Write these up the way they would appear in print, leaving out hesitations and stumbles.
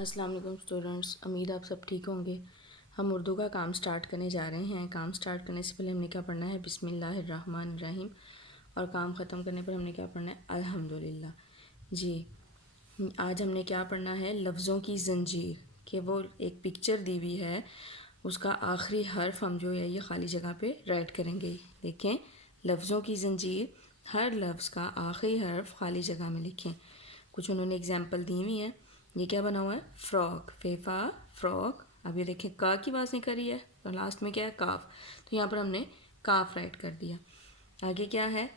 अस्सलाम वालेकुम स्टूडेंट्स, उम्मीद आप सब ठीक होंगे। हम उर्दू का काम स्टार्ट करने जा रहे हैं। काम स्टार्ट करने से पहले हमने क्या पढ़ना है? बिस्मिल्लाहिर्रहमानिर्रहीम। और काम ख़त्म करने पर हमने क्या पढ़ना है? अल्हम्दुलिल्लाह। जी, आज हमने क्या पढ़ना है? लफ्ज़ों की ज़ंजीर। कि वो एक पिक्चर दी हुई है, उसका आखिरी हर्फ हम जो है ये खाली जगह पे राइट करेंगे। देखें, लफ्ज़ों की ज़ंजीर, हर लफ्ज़ का आखिरी हर्फ खाली जगह में लिखें। कुछ उन्होंने एग्जाम्पल दी हुई हैं। ये क्या बना हुआ है? फ्रॉक, फेफा फ्रॉक। अब ये देखें, का की आवाज़ नहीं करी है और लास्ट में क्या है? काफ। तो यहाँ पर हमने काफ राइट कर दिया। आगे क्या है?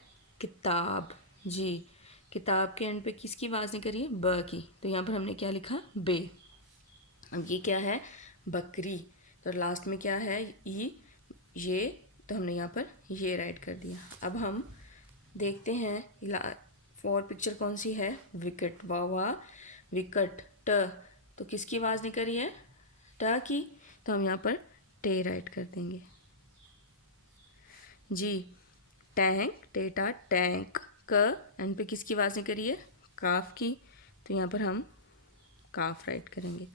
किताब। जी, किताब के एंड पे किसकी आवाज़ नहीं करी है? ब की। तो यहाँ पर हमने क्या लिखा? बे। अब ये क्या है? बकरी। तो लास्ट में क्या है? ये। तो हमने यहाँ पर ये राइट कर दिया। अब हम देखते हैं और पिक्चर कौन सी है? विकेट। वावा विकेट। ट। तो किसकी आवाज़ नहीं करी है? ट की। तो हम यहाँ पर टे राइट कर देंगे। जी, टैंक, टेटा टैंक। क एंड पे किसकी आवाज़ नहीं करी है? काफ की। तो यहाँ पर हम काफ राइट करेंगे।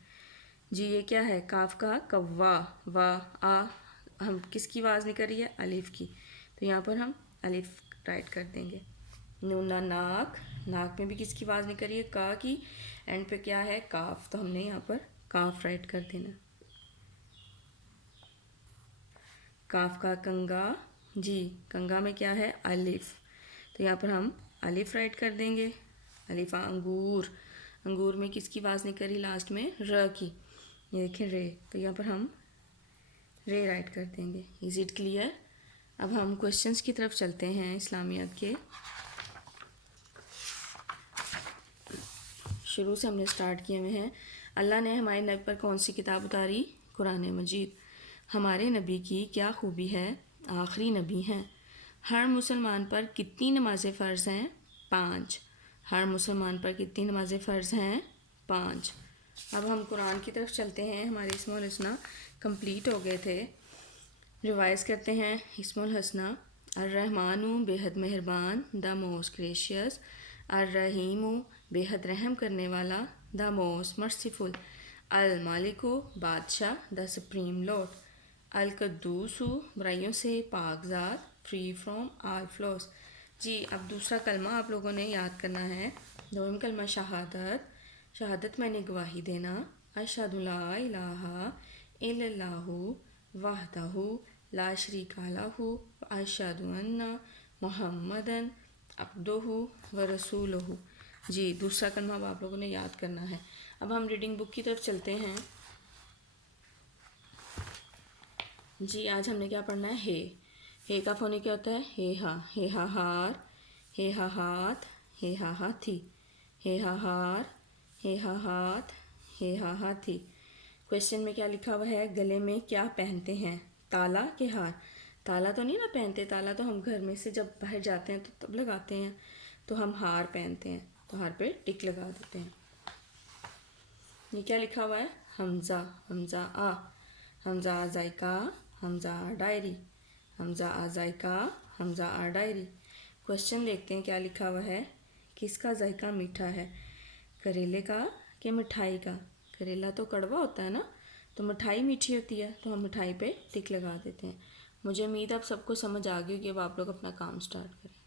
जी, ये क्या है? काफ का कव्वा। वाह आ। हम किसकी आवाज़ नहीं करी है? अलिफ की। तो यहाँ पर हम अलिफ राइट कर देंगे। नूना नाक। नाक में भी किसकी आवाज़ नहीं करी है? का की। एंड पे क्या है? काफ। तो हमने यहाँ पर काफ राइट कर देना। काफ का कंगा। जी, कंगा में क्या है? अलिफ। तो यहाँ पर हम अलिफ राइट कर देंगे। अलिफा अंगूर। अंगूर में किसकी आवाज़ नहीं करी? लास्ट में र की। ये देखें, रे। तो यहाँ पर हम रे राइट कर देंगे। Is it clear? अब हम क्वेश्चंस की तरफ चलते हैं इस्लामियात के। शुरू से हमने स्टार्ट किए हुए हैं। अल्लाह ने हमारे नबी पर कौन सी किताब उतारी? कुरान मजीद। हमारे नबी की क्या खूबी है? आखिरी नबी हैं। हर मुसलमान पर कितनी नमाज़ें फ़र्ज़ हैं? 5। हर मुसलमान पर कितनी नमाज़ें फ़र्ज़ हैं? 5। अब हम कुरान की तरफ चलते हैं। हमारे इस्मुल हसना कंप्लीट हो गए थे। रिवाइज़ करते हैं। इस्मुल हसना: अर्रहमानु बेहद मेहरबान, द मोस्ट ग्रेशियस। अर्रहीमु बेहद रहम करने वाला, द मोस्ट मर्सीफुल। अल मालिकु बादशाह, द सुप्रीम लॉर्ड। अल कद्दूसु बुराइयों से पाकज़ात, फ्री फ्रॉम आल फ्लॉस। जी, अब दूसरा कलमा आप लोगों ने याद करना है। दोम कलमा शहादत। शहादत मैंने गवाही देना। अशहदु ला इलाहा इल्लल्लाहु वहदहु ला शरीका लहु अशहदु अन्ना मुहम्मदन अब्दुहु व रसूलुहु। जी, दूसरा कलमा अब आप लोगों ने याद करना है। अब हम रीडिंग बुक की तरफ चलते हैं। जी, आज हमने क्या पढ़ना है? हे का फोनी क्या होता है? हे हा हार, हे हा हाथ, हे हा हाथी। हे हा हार, हे हा हाथ, हे हा हाथी। क्वेश्चन में क्या लिखा हुआ है? गले में क्या पहनते हैं? ताला के हार? ताला तो नहीं ना पहनते। ताला तो हम घर में से जब बाहर जाते हैं तो तब लगाते हैं। तो हम हार पहनते हैं। तो हार पे टिक लगा देते हैं। ये क्या लिखा हुआ है? हमज़ा। हमज़ा आ। हमज़ा आ जायका, हमज़ा आ डायरी। हमज़ा आ जायका, हमज़ा आ डायरी। क्वेश्चन देखते हैं क्या लिखा हुआ है। किसका जायका मीठा है? करेले का कि मिठाई का? करेला तो कड़वा होता है ना, तो मिठाई मीठी होती है। तो हम मिठाई पे टिक लगा देते हैं। मुझे उम्मीद आप सबको समझ आ गई कि अब आप लोग अपना काम स्टार्ट करें।